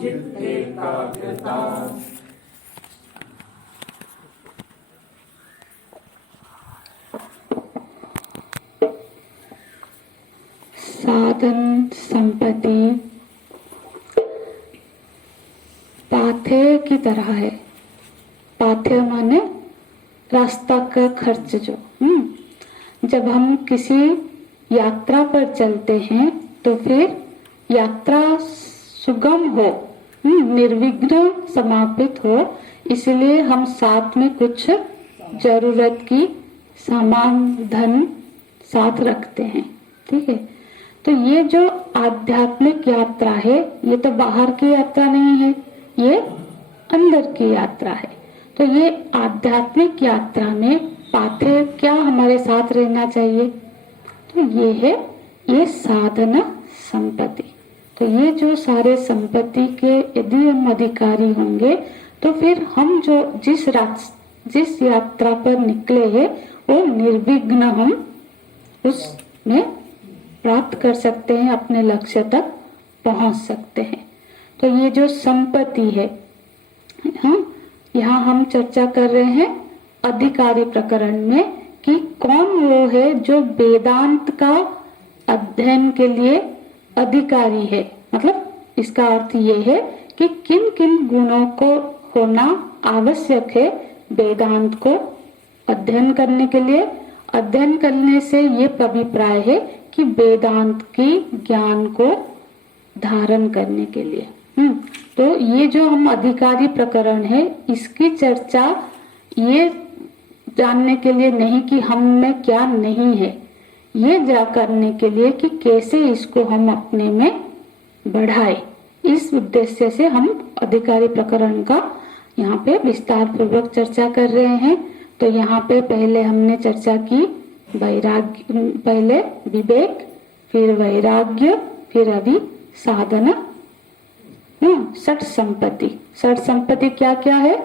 चित्तेकाग्रता। साधन संपत्ति पाथेय की तरह है। पाथेय माने रास्ता का खर्च जो जब हम किसी यात्रा पर चलते हैं तो फिर यात्रा सुगम हो, निर्विघ्न समापित हो, इसलिए हम साथ में कुछ जरूरत की सामान धन साथ रखते हैं। ठीक है, तो ये जो आध्यात्मिक यात्रा है ये तो बाहर की यात्रा नहीं है, ये अंदर की यात्रा है। तो ये आध्यात्मिक यात्रा में पाथेय क्या हमारे साथ रहना चाहिए, तो ये है ये साधना संपत्ति। तो ये जो सारे संपत्ति के यदि हम अधिकारी होंगे तो फिर हम जो जिस यात्रा पर निकले हैं वो निर्विघ्न हम उसमें प्राप्त कर सकते हैं, अपने लक्ष्य तक पहुंच सकते हैं। तो ये जो संपत्ति है, यहाँ हम चर्चा कर रहे हैं अधिकारी प्रकरण में कि कौन वो है जो वेदांत का अध्ययन के लिए अधिकारी है। मतलब इसका अर्थ ये है कि किन किन गुणों को होना आवश्यक है वेदांत को अध्ययन करने के लिए। अध्ययन करने से ये अभिप्राय है कि वेदांत की ज्ञान को धारण करने के लिए। तो ये जो हम अधिकारी प्रकरण है इसकी चर्चा ये जानने के लिए नहीं कि हम में क्या नहीं है, ये जा करने के लिए कि कैसे इसको हम अपने में बढ़ाए, इस उद्देश्य से हम अधिकारी प्रकरण का यहाँ पे विस्तार पूर्वक चर्चा कर रहे हैं। तो यहाँ पे पहले हमने चर्चा की वैराग्य, पहले विवेक, फिर वैराग्य, फिर अभी साधना, षट संपत्ति। षट संपत्ति क्या क्या है,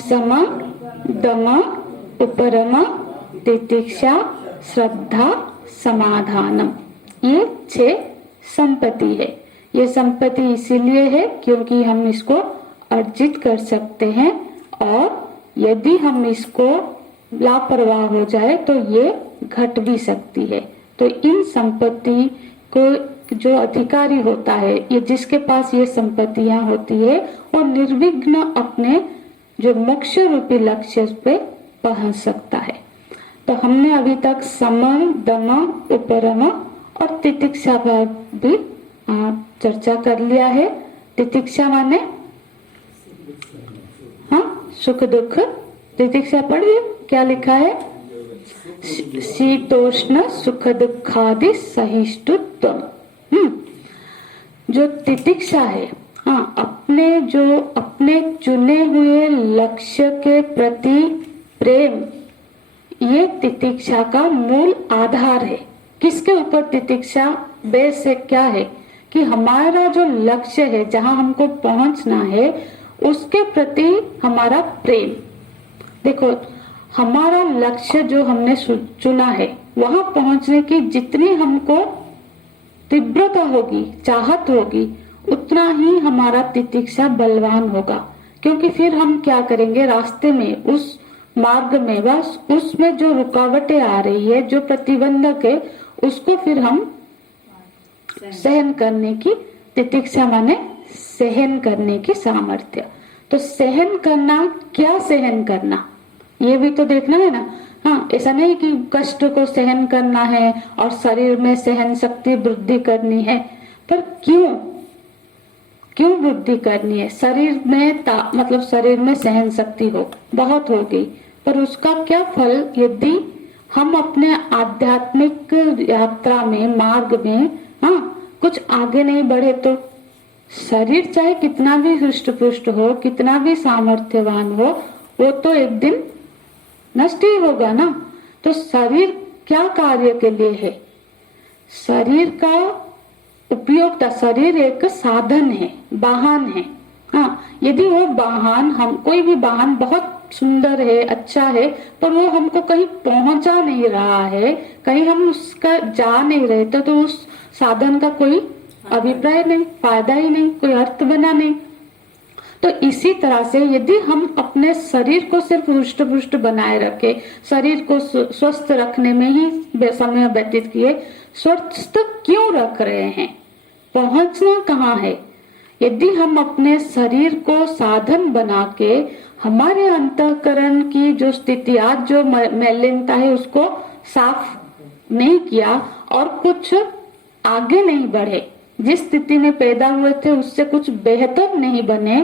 सम, दम, उपरम, तितिक्षा, श्रद्धा, समाधानम, ये 6 संपत्ति है। ये संपत्ति इसीलिए है क्योंकि हम इसको अर्जित कर सकते हैं और यदि हम इसको लापरवाह हो जाए तो ये घट भी सकती है। तो इन संपत्ति को जो अधिकारी होता है, ये जिसके पास ये संपत्तियां होती है और निर्विघ्न अपने जो मोक्ष रूपी लक्ष्य पे पहुंच सकता है। तो हमने अभी तक सम, दम, उपरम और तितिक्षा पर भी चर्चा कर लिया है। तितिक्षा माने सुख दुख। तितिक्षा पढ़िए क्या लिखा है, शीतोष्ण सुख दुखादि सहिष्णुत्व। जो तितिक्षा है, अपने चुने हुए लक्ष्य के प्रति प्रेम, ये तितिक्षा का मूल आधार है। किसके ऊपर तितिक्षा बेस है, क्या है कि हमारा जो लक्ष्य है, जहां हमको पहुंचना है, उसके प्रति हमारा प्रेम। देखो, हमारा लक्ष्य जो हमने चुना है वहां पहुंचने की जितनी हमको तीव्रता होगी, चाहत होगी, उतना ही हमारा तितिक्षा बलवान होगा। क्योंकि फिर हम क्या करेंगे, रास्ते में, उस मार्ग में, बस उसमें जो रुकावटें आ रही है, जो प्रतिबंधक है, उसको फिर हम सहन करने की, तितिक्षा माने सहन करने की सामर्थ्य। तो सहन करना, क्या सहन करना, ये भी तो देखना है ना। ऐसा नहीं कि कष्ट को सहन करना है और शरीर में सहन शक्ति वृद्धि करनी है, पर क्यों वृद्धि करनी है। शरीर में मतलब शरीर में सहन शक्ति हो, बहुत होगी, पर उसका क्या फल यदि हम अपने आध्यात्मिक यात्रा में, मार्ग में कुछ आगे नहीं बढ़े तो शरीर चाहे कितना भी हृष्ट पुष्ट हो, कितना भी सामर्थ्यवान हो, वो तो एक दिन नष्ट ही होगा ना। तो शरीर क्या कार्य के लिए है, शरीर का उपयोगिता, शरीर एक साधन है, वाहन है। यदि वो वाहन, हम कोई भी वाहन बहुत सुंदर है, अच्छा है, पर वो हमको कहीं पहुंचा नहीं रहा है, कहीं हम उसका जा नहीं रहे, तो उस साधन का कोई अभिप्राय नहीं, फायदा ही नहीं, कोई अर्थ बना नहीं। तो इसी तरह से यदि हम अपने शरीर को सिर्फ रुष्ट पुष्ट बनाए रखे, शरीर को स्वस्थ रखने में ही समय व्यतीत किए, स्वस्थ क्यों रख रहे हैं, पहुंचना कहाँ है? यदि हम अपने शरीर को साधन बना के हमारे अंतःकरण की जो स्थिति, आज जो मलिनता है उसको साफ नहीं किया और कुछ आगे नहीं बढ़े, जिस स्थिति में पैदा हुए थे उससे कुछ बेहतर नहीं बने,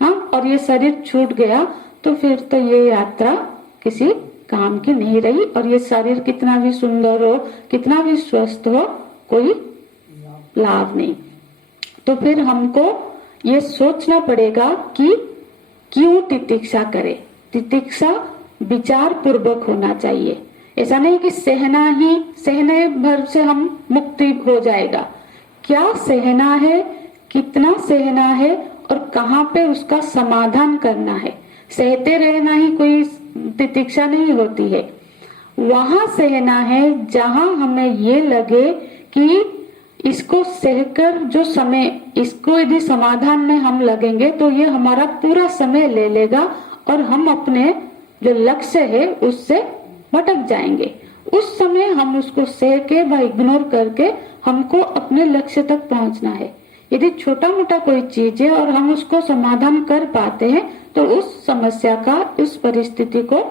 हाँ, और ये शरीर छूट गया, तो फिर तो ये यात्रा किसी काम की नहीं रही। और ये शरीर कितना भी सुंदर हो, कितना भी स्वस्थ हो, कोई लाभ नहीं। तो फिर हमको ये सोचना पड़ेगा कि क्यों तितिक्षा करें। तितिक्षा विचार पूर्वक होना चाहिए। ऐसा नहीं कि सहने भर से हम मुक्ति हो जाएगा। क्या सहना है, कितना सहना है और कहाँ पे उसका समाधान करना है। सहते रहना ही कोई तितिक्षा नहीं होती है। वहां सहना है जहां हमें ये लगे कि इसको सहकर जो समय, इसको यदि समाधान में हम लगेंगे तो ये हमारा पूरा समय ले लेगा और हम अपने जो लक्ष्य है उससे भटक जाएंगे। उस समय हम उसको सह के व इग्नोर करके हमको अपने लक्ष्य तक पहुंचना है। यदि छोटा मोटा कोई चीज है और हम उसको समाधान कर पाते हैं तो उस समस्या का, उस परिस्थिति को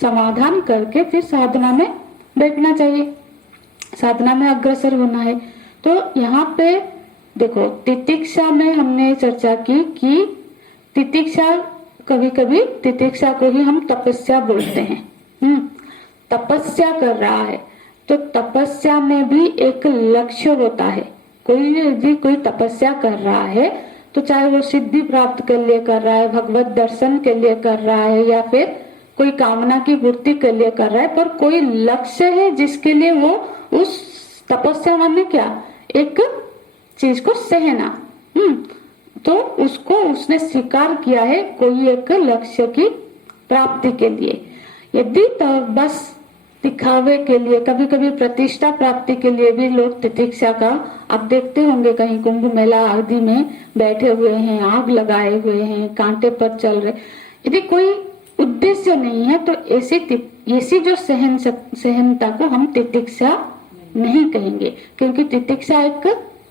समाधान करके फिर साधना में बैठना चाहिए, साधना में अग्रसर होना है। तो यहाँ पे देखो, तितिक्षा में हमने चर्चा की कि तितिक्षा, कभी कभी तितिक्षा को ही हम तपस्या बोलते हैं। तपस्या कर रहा है तो तपस्या में भी एक लक्ष्य होता है। कोई यदि कोई तपस्या कर रहा है तो चाहे वो सिद्धि प्राप्त के लिए कर रहा है, भगवत दर्शन के लिए कर रहा है, या फिर कोई कामना की पूर्ति के लिए कर रहा है, पर कोई लक्ष्य है जिसके लिए वो उस तपस्या माने क्या, एक चीज को सहना, तो उसको उसने स्वीकार किया है कोई एक लक्ष्य की प्राप्ति के लिए। यदि तो बस दिखावे के लिए, कभी कभी प्रतिष्ठा प्राप्ति के लिए भी लोग तितिक्षा का, आप देखते होंगे कहीं कुंभ मेला आदि में बैठे हुए हैं, आग लगाए हुए हैं, कांटे पर चल रहे, यदि कोई उद्देश्य नहीं है तो ऐसी जो सहनता को हम तितिक्षा नहीं कहेंगे। क्योंकि तितिक्षा एक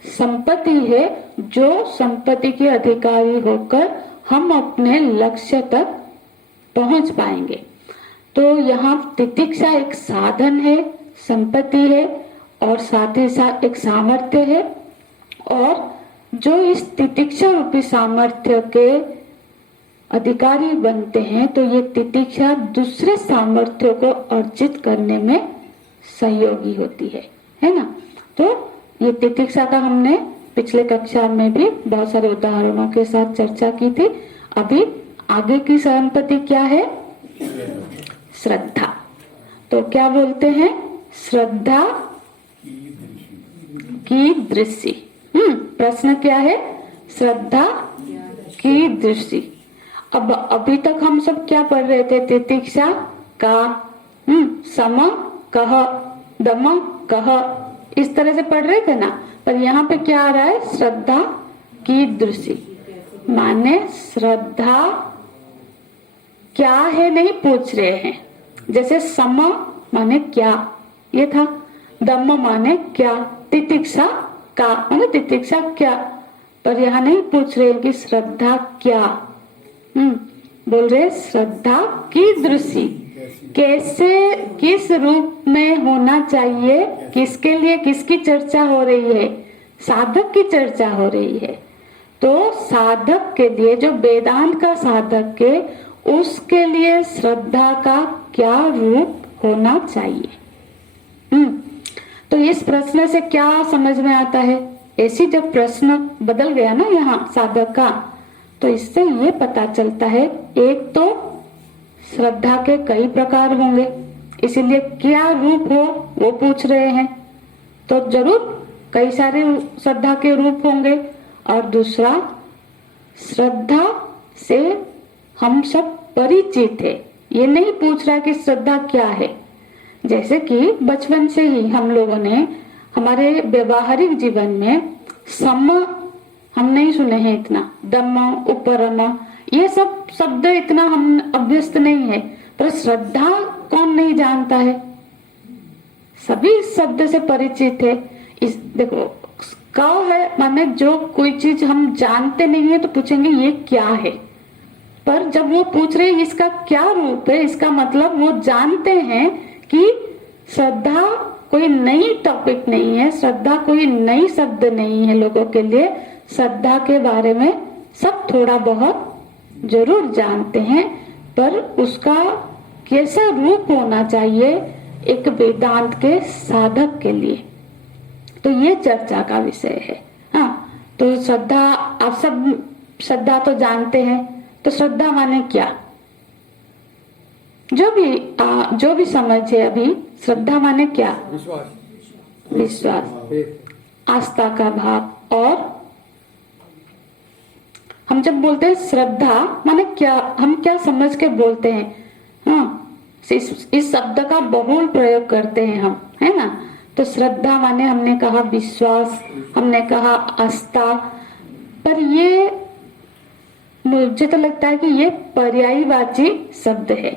संपत्ति है, जो संपत्ति के अधिकारी होकर हम अपने लक्ष्य तक पहुंच पाएंगे। तो यहाँ तितिक्षा एक साधन है, संपत्ति है और साथ ही साथ एक सामर्थ्य है। और जो इस तितिक्षा रूपी सामर्थ्य के अधिकारी बनते हैं तो ये तितिक्षा दूसरे सामर्थ्यों को अर्जित करने में सहयोगी होती है ना। तो ये तितिक्षा का हमने पिछले कक्षा में भी बहुत सारे उदाहरणों के साथ चर्चा की थी। अभी आगे की संपत्ति क्या है? श्रद्धा। तो क्या बोलते हैं? श्रद्धा की दृष्टि। प्रश्न क्या है? श्रद्धा की दृष्टि। अब अभी तक हम सब क्या पढ़ रहे थे? तितिक्षा का सम कह, दम कह, इस तरह से पढ़ रहे थे ना। पर यहाँ पे क्या आ रहा है? श्रद्धा की दृष्टि, माने श्रद्धा क्या है नहीं पूछ रहे हैं। जैसे सम माने क्या, ये था। दम माने क्या, तितिक्षा का माने तितिक्षा क्या। पर यहाँ नहीं पूछ रहे कि श्रद्धा क्या, बोल रहे श्रद्धा की दृष्टि कैसे, किस रूप में होना चाहिए, किसके लिए, किसकी चर्चा हो रही है? साधक की चर्चा हो रही है। तो साधक के लिए, जो वेदांत का साधक के, उसके लिए श्रद्धा का क्या रूप होना चाहिए? तो इस प्रश्न से क्या समझ में आता है? ऐसी जब प्रश्न बदल गया ना यहाँ साधक का, तो इससे ये पता चलता है, एक तो श्रद्धा के कई प्रकार होंगे, इसीलिए क्या रूप हो वो पूछ रहे हैं। तो जरूर कई सारे श्रद्धा के रूप होंगे। और दूसरा, श्रद्धा से हम सब परिचित है, ये नहीं पूछ रहा कि श्रद्धा क्या है। जैसे कि बचपन से ही हम लोगों ने हमारे व्यवहारिक जीवन में सम हम नहीं सुने हैं इतना, दम, उपरम, ये सब शब्द इतना हम अभ्यस्त नहीं है। पर श्रद्धा कौन नहीं जानता है, सभी इस शब्द से परिचित है। इस देखो क है माने जो कोई चीज हम जानते नहीं है तो पूछेंगे ये क्या है, पर जब वो पूछ रहे इसका क्या रूप है, इसका मतलब वो जानते हैं कि श्रद्धा कोई नई टॉपिक नहीं है, श्रद्धा कोई नई शब्द नहीं है लोगों के लिए। श्रद्धा के बारे में सब थोड़ा बहुत जरूर जानते हैं, पर उसका कैसा रूप होना चाहिए एक वेदांत के साधक के लिए, तो ये चर्चा का विषय है। हाँ, तो श्रद्धा आप सब श्रद्धा तो जानते हैं, तो श्रद्धा माने क्या, जो भी समझे अभी, श्रद्धा माने क्या, विश्वास, आस्था का भाव। और हम जब बोलते हैं श्रद्धा माने क्या, हम क्या समझ के बोलते हैं। हाँ, इस शब्द का बहुल प्रयोग करते हैं हम, है ना। तो श्रद्धा माने हमने कहा विश्वास, हमने कहा आस्था, पर ये मुझे तो लगता है कि ये पर्यायवाची शब्द है।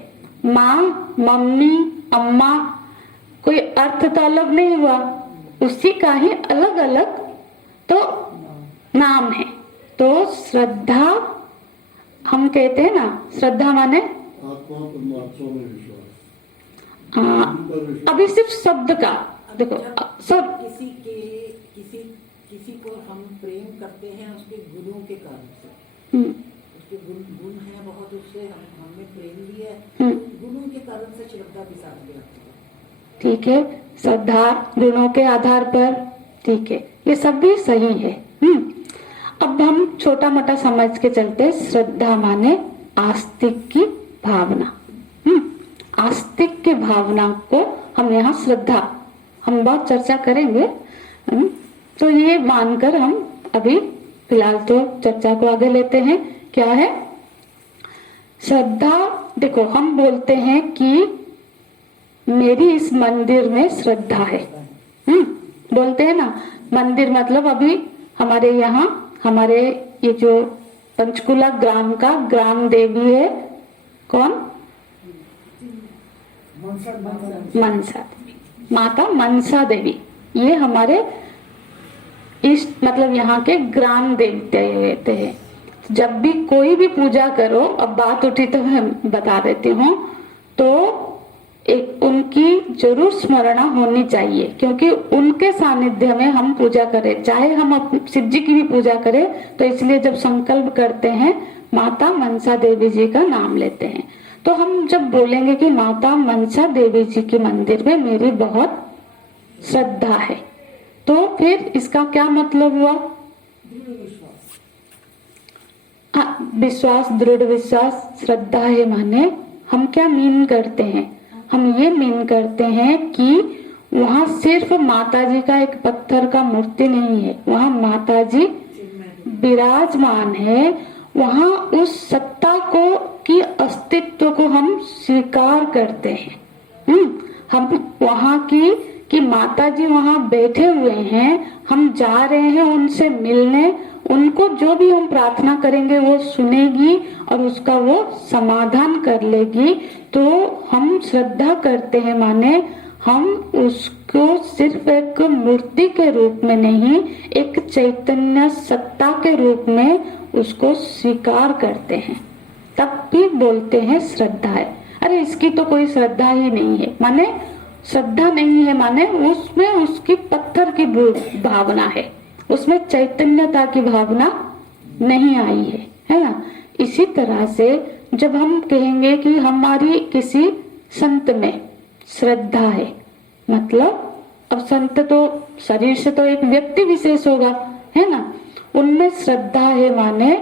माँ, मम्मी, अम्मा, कोई अर्थ तो अलग नहीं हुआ, उसी का ही अलग अलग तो नाम है। तो श्रद्धा हम कहते हैं ना, श्रद्धा माने अभी सिर्फ शब्द का देखो, सब किसी को हम प्रेम करते हैं उसके गुणों के कारण से, उसके गुण हैं बहुत, उससे हमें प्रेम भी है, गुणों के कारण से श्रद्धा भी साथ में रखती है। ठीक है, श्रद्धा गुणों के आधार पर, ठीक है, ये सब भी सही है। अब हम छोटा मोटा समझ के चलते, श्रद्धा माने आस्तिक की भावना। आस्तिक की भावना को हम यहाँ श्रद्धा, हम बहुत चर्चा करेंगे। तो ये मानकर हम अभी फिलहाल तो चर्चा को आगे लेते हैं। क्या है श्रद्धा? देखो हम बोलते हैं कि मेरी इस मंदिर में श्रद्धा है, बोलते हैं ना। मंदिर मतलब अभी हमारे यहाँ, हमारे ये जो पंचकुला ग्राम का ग्राम देवी है, कौन? मनसा देवी, माता मनसा देवी, ये हमारे इष्ट मतलब यहाँ के ग्राम देवते रहते हैं। जब भी कोई भी पूजा करो, अब बात उठी तो मैं बता देती हूँ, तो एक उनकी जरूर स्मरणा होनी चाहिए, क्योंकि उनके सानिध्य में हम पूजा करें। चाहे हम शिव जी की भी पूजा करें, तो इसलिए जब संकल्प करते हैं माता मनसा देवी जी का नाम लेते हैं। तो हम जब बोलेंगे कि माता मनसा देवी जी के मंदिर में मेरी बहुत श्रद्धा है, तो फिर इसका क्या मतलब हुआ? विश्वास, दृढ़ विश्वास, श्रद्धा है माने हम क्या मीन करते हैं? हम ये मीन करते हैं कि वहाँ सिर्फ माता जी का एक पत्थर का मूर्ति नहीं है, वहाँ माता जी विराजमान है। वहाँ उस सत्ता को की अस्तित्व को हम स्वीकार करते हैं। हम वहाँ की कि माता जी वहाँ बैठे हुए हैं, हम जा रहे हैं उनसे मिलने, उनको जो भी हम प्रार्थना करेंगे वो सुनेगी और उसका वो समाधान कर लेगी। तो हम श्रद्धा करते हैं माने हम उसको सिर्फ एक मूर्ति के रूप में नहीं, एक चैतन्य सत्ता के रूप में उसको स्वीकार करते हैं, तब भी बोलते हैं श्रद्धा है। अरे इसकी तो कोई श्रद्धा ही नहीं है, माने श्रद्धा नहीं है माने उसमें उसकी पत्थर की भावना है, उसमें चैतन्यता की भावना नहीं आई है ना। इसी तरह से जब हम कहेंगे कि हमारी किसी संत में श्रद्धा है, मतलब अब संत तो शरीर से तो एक व्यक्ति विशेष होगा, है ना। उनमें श्रद्धा है माने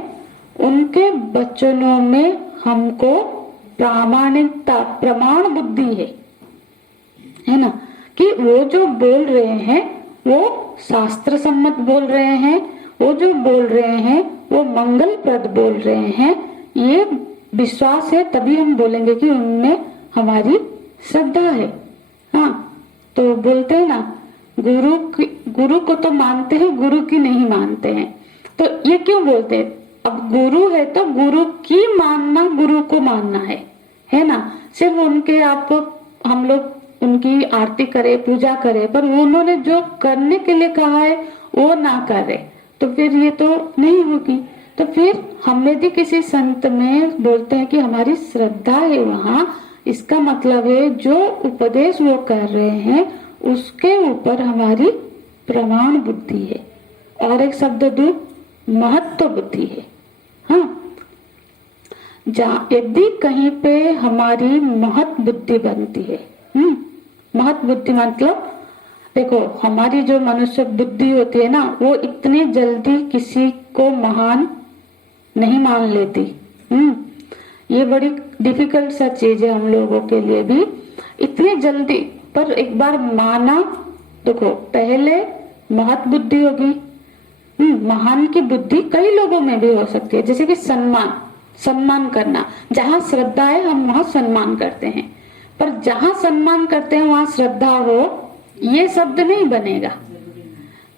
उनके वचनों में हमको प्रामाणिकता, प्रमाण बुद्धि है ना, कि वो जो बोल रहे हैं वो शास्त्र सम्मत बोल रहे हैं, वो जो बोल रहे हैं वो मंगलप्रद बोल रहे हैं। ये विश्वास है, तभी हम बोलेंगे कि उनमें हमारी श्रद्धा है। हाँ, तो बोलते हैं ना गुरु को तो मानते हैं, गुरु की नहीं मानते हैं। तो ये क्यों बोलते हैं? अब गुरु है तो गुरु की मानना, गुरु को मानना है ना। सिर्फ उनके हम लोग उनकी आरती करे, पूजा करे, पर उन्होंने जो करने के लिए कहा है वो ना करे तो फिर ये तो नहीं होगी। तो फिर हम यदि किसी संत में बोलते हैं कि हमारी श्रद्धा है वहां, इसका मतलब है जो उपदेश वो कर रहे हैं उसके ऊपर हमारी प्रमाण बुद्धि है, और एक शब्द दू, महत्व बुद्धि है। हाँ, यदि कहीं पे हमारी महत्व बुद्धि बनती है, महत्व बुद्धि मतलब देखो हमारी जो मनुष्य बुद्धि होती है ना, वो इतनी जल्दी किसी को महान नहीं मान लेती। ये बड़ी डिफिकल्ट सा चीज है हम लोगों के लिए भी, इतनी जल्दी। पर एक बार माना, देखो पहले महत्व बुद्धि होगी, महान की बुद्धि कई लोगों में भी हो सकती है, जैसे कि सम्मान करना। जहाँ श्रद्धा है हम वहाँ सम्मान करते हैं, पर जहाँ सम्मान करते हैं वहाँ श्रद्धा हो, ये शब्द नहीं बनेगा।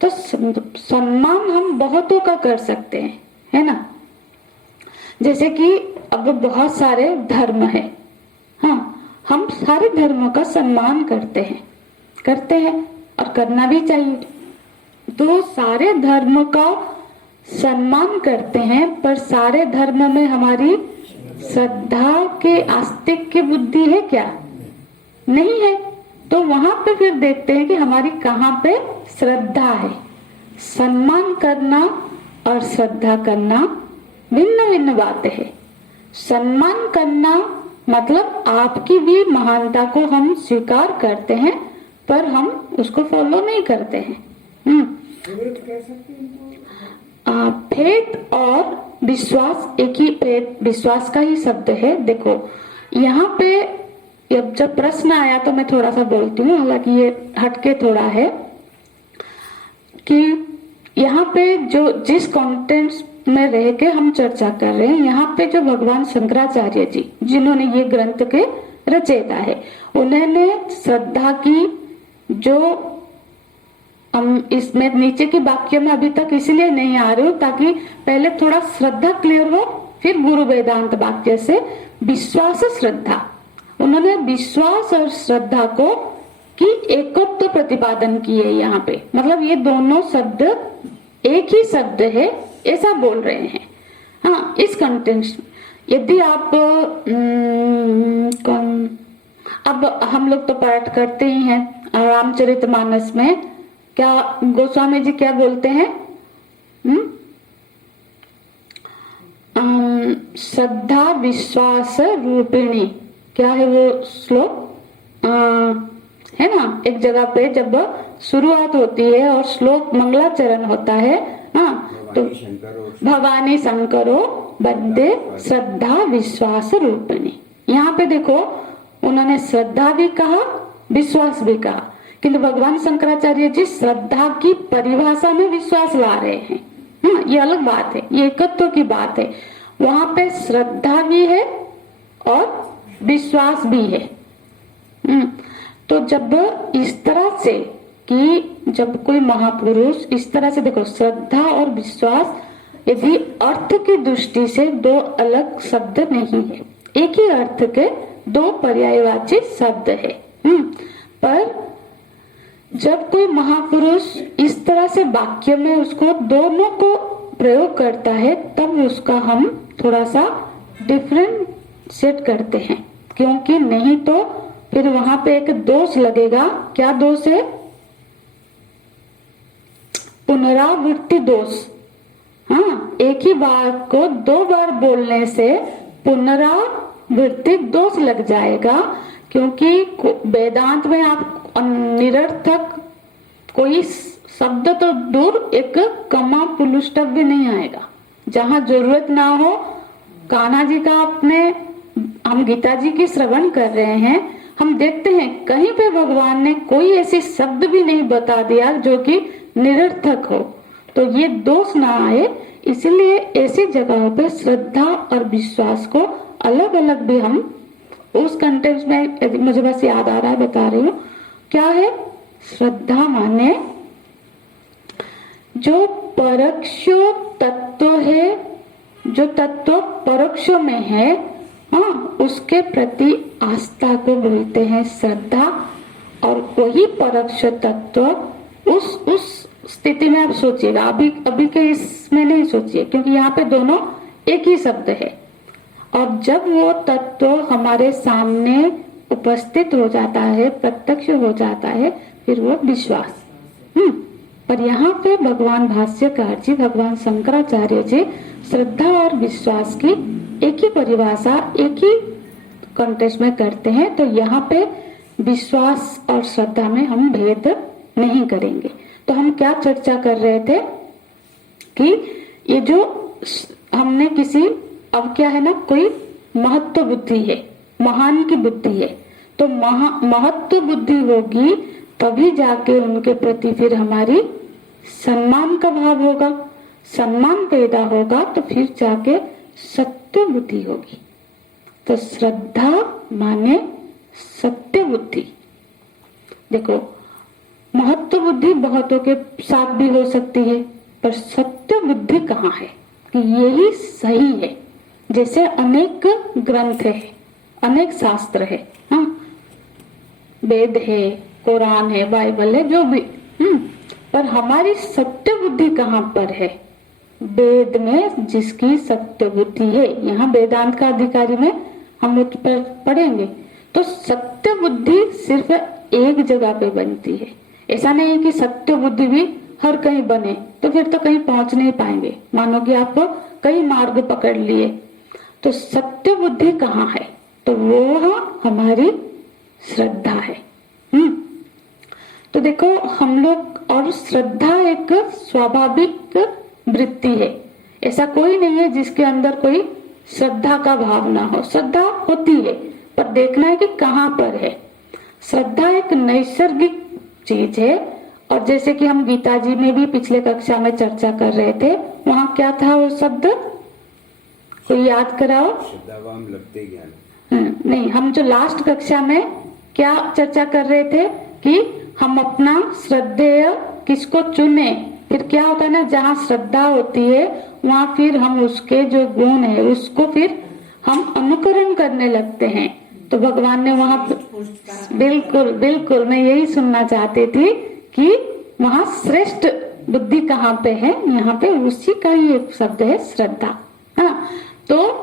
तो सम्मान हम बहुतों का कर सकते हैं, है ना। जैसे कि अब बहुत सारे धर्म है, हाँ, हम सारे धर्मों का सम्मान करते हैं और करना भी चाहिए। तो सारे धर्म का सम्मान करते हैं, पर सारे धर्म में हमारी श्रद्धा के आस्तिक की बुद्धि है क्या? नहीं है। तो वहां पे फिर देखते हैं कि हमारी कहाँ पे श्रद्धा है। सम्मान करना और श्रद्धा करना भिन्न भिन्न बातें है। सम्मान करना मतलब आपकी भी महानता को हम स्वीकार करते हैं, पर हम उसको फॉलो नहीं करते हैं। फेथ और विश्वास एक ही, फेथ विश्वास का ही शब्द है। देखो यहाँ पे जब प्रश्न आया तो मैं थोड़ा सा बोलती हूँ, हालांकि ये हटके थोड़ा है कि यहाँ पे जो जिस कंटेंट्स में रह के हम चर्चा कर रहे हैं, यहाँ पे जो भगवान शंकराचार्य जी जिन्होंने ये ग्रंथ के रचयिता है, उन्होंने श्रद्धा की जो हम इसमें नीचे के वाक्य में अभी तक इसलिए नहीं आ रहे हो ताकि पहले थोड़ा श्रद्धा क्लियर हो, फिर गुरु वेदांत वाक्य से विश्वास श्रद्धा, उन्होंने विश्वास और श्रद्धा को की एकत्व प्रतिपादन किए यहाँ पे। मतलब ये दोनों शब्द एक ही शब्द है ऐसा बोल रहे हैं। हाँ, इस कंटेंट यदि आप अब हम लोग तो पाठ करते ही हैं रामचरितमानस में, क्या गोस्वामी जी क्या बोलते हैं? श्रद्धा विश्वास रूपिणी, क्या है वो श्लोक? है ना, एक जगह पे जब शुरुआत होती है और श्लोक मंगलाचरण होता है, हाँ, तो भवानी शंकरो वंदे श्रद्धा विश्वास रूपिणी। यहाँ पे देखो उन्होंने श्रद्धा भी कहा, विश्वास भी कहा, किंतु भगवान शंकराचार्य जी श्रद्धा की परिभाषा में विश्वास ला रहे हैं। हाँ, ये अलग बात है, ये एकत्व की बात है। वहां पे श्रद्धा भी है और विश्वास भी है। तो जब इस तरह से कि जब कोई महापुरुष इस तरह से, देखो श्रद्धा और विश्वास यदि अर्थ की दृष्टि से दो अलग शब्द नहीं है, एक ही अर्थ के दो पर्यायवाची शब्द है। पर जब कोई महापुरुष इस तरह से वाक्य में उसको दोनों को प्रयोग करता है, तब उसका हम थोड़ा सा डिफरेंट सेट करते हैं, क्योंकि नहीं तो फिर वहां पे एक दोष लगेगा। क्या दोष है? पुनरावृत्ति दोष। हाँ, एक ही बात को दो बार बोलने से पुनरावृत्ति दोष लग जाएगा, क्योंकि वेदांत में आप निरर्थक कोई शब्द तो दूर, एक कमा पुलुष्टक भी नहीं आएगा। जहां जरूरत ना हो, कान्हा जी का अपने, हम गीता जी की श्रवण कर रहे हैं, हम देखते हैं कहीं पे भगवान ने कोई ऐसी शब्द भी नहीं बता दिया जो कि निरर्थक हो, तो ये दोष ना आए, इसलिए ऐसी जगहों पे श्रद्धा और विश्वास को अलग अलग भी हम उस कंटेंट में, मुझे बस याद आ रहा है बता रही हूँ, क्या है? श्रद्धा माने जो परोक्ष तत्व है, जो तत्व परोक्ष में है, हाँ, उसके प्रति आस्था को बोलते हैं श्रद्धा। और वही परोक्ष तत्व उस स्थिति में आप सोचिएगा, अभी के इसमें नहीं सोचिए, क्योंकि यहाँ पे दोनों एक ही शब्द है। और जब वो तत्व हमारे सामने उपस्थित हो जाता है, प्रत्यक्ष हो जाता है, फिर वो विश्वास। पर यहाँ पे भगवान भाष्यकार जी, भगवान शंकराचार्य जी श्रद्धा और विश्वास की एक ही परिभाषा, एक ही कॉन्टेक्स्ट में करते हैं। तो यहाँ पे विश्वास और श्रद्धा में हम भेद नहीं करेंगे। तो हम क्या चर्चा कर रहे थे कि ये जो हमने किसी, अब क्या है ना, कोई महत्व बुद्धि है, महान की बुद्धि है, तो महत्व बुद्धि होगी तभी जाके उनके प्रति फिर हमारी सम्मान का भाव होगा, सम्मान पैदा होगा, तो फिर जाके सत्य बुद्धि होगी। तो श्रद्धा माने सत्य बुद्धि। देखो, महत्व बुद्धि बहुतों के साथ भी हो सकती है, पर सत्य बुद्धि कहाँ है कि यही सही है। जैसे अनेक ग्रंथ है, अनेक शास्त्र है, हाँ, वेद है, कुरान है, बाइबल है, जो भी, पर हमारी सत्य बुद्धि कहाँ पर है? वेद में जिसकी सत्य बुद्धि है, यहाँ वेदांत का अधिकारी में हम उस पर पढ़ेंगे। तो सत्य बुद्धि सिर्फ एक जगह पे बनती है। ऐसा नहीं है कि सत्य बुद्धि भी हर कहीं बने, तो फिर तो कहीं पहुंच नहीं पाएंगे। मानो कि आप कई मार्ग पकड़ लिए, तो सत्य बुद्धि कहाँ है? तो वो हमारी श्रद्धा है। तो देखो, हम लोग, और श्रद्धा एक स्वाभाविक वृत्ति है। ऐसा कोई नहीं है जिसके अंदर कोई श्रद्धा का भाव ना हो। श्रद्धा होती है, पर देखना है कि कहाँ पर है। श्रद्धा एक नैसर्गिक चीज है। और जैसे कि हम गीता जी में भी पिछले कक्षा में चर्चा कर रहे थे, वहाँ क्या था वो शब्द, कोई याद कराओ? श्रद्धावान लगते ज्ञान। नहीं, हम जो लास्ट कक्षा में क्या चर्चा कर रहे थे कि हम अपना श्रद्धेय किसको चुने। फिर क्या होता है ना, जहाँ श्रद्धा होती है वहाँ फिर हम उसके जो गुण है उसको फिर हम अनुकरण करने लगते हैं। तो भगवान ने वहाँ, बिल्कुल बिल्कुल, मैं यही सुनना चाहती थी कि वहाँ श्रेष्ठ बुद्धि कहाँ पे है, यहाँ पे उसी का ही एक शब्द है श्रद्धा। हाँ, तो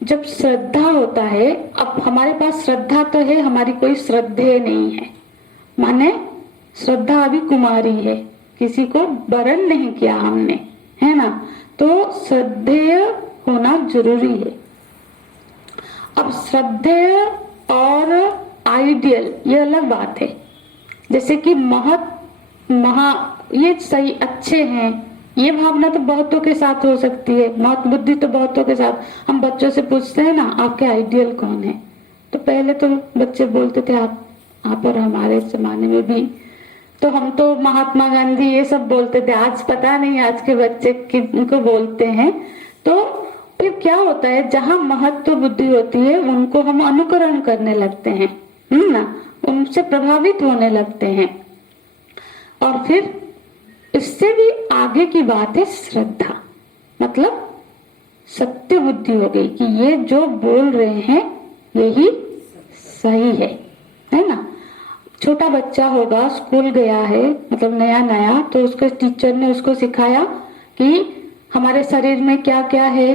जब श्रद्धा होता है, अब हमारे पास श्रद्धा तो है, हमारी कोई श्रद्धेय नहीं है, माने श्रद्धा अभी कुमारी है, किसी को वरण नहीं किया हमने, है ना। तो श्रद्धेय होना जरूरी है। अब श्रद्धेय और आइडियल ये अलग बात है। जैसे कि ये सही, अच्छे हैं, ये भावना तो बहुतों के साथ हो सकती है, महत बुद्धि तो बहुतों के साथ। हम बच्चों से पूछते हैं ना, आपके आइडियल कौन है, तो पहले तो बच्चे बोलते थे आप और हमारे जमाने में भी तो हम तो महात्मा गांधी ये सब बोलते थे। आज पता नहीं आज के बच्चे किनको बोलते हैं। तो फिर क्या होता है, जहाँ महत्व बुद्धि होती है उनको हम अनुकरण करने लगते हैं, ना, उनसे प्रभावित होने लगते हैं। और फिर इससे भी आगे की बात है श्रद्धा, मतलब सत्य बुद्धि हो गई कि ये जो बोल रहे हैं यही सही है ना। छोटा बच्चा होगा, स्कूल गया है, मतलब नया, तो उसके टीचर ने उसको सिखाया कि हमारे शरीर में क्या क्या है,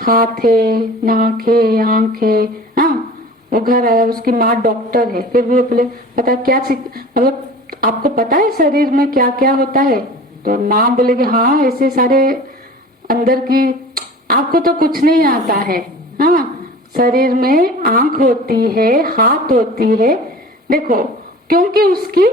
हाथ है, नाक है, आंख है। हाँ, वो घर आया, उसकी माँ डॉक्टर है, फिर वो बोले पता क्या मतलब आपको पता है शरीर में क्या क्या होता है? तो माँ बोलेगी हाँ, ऐसे सारे अंदर की, आपको तो कुछ नहीं आता है। हाँ, शरीर में आंख होती है, हाथ होती है। देखो, क्योंकि उसकी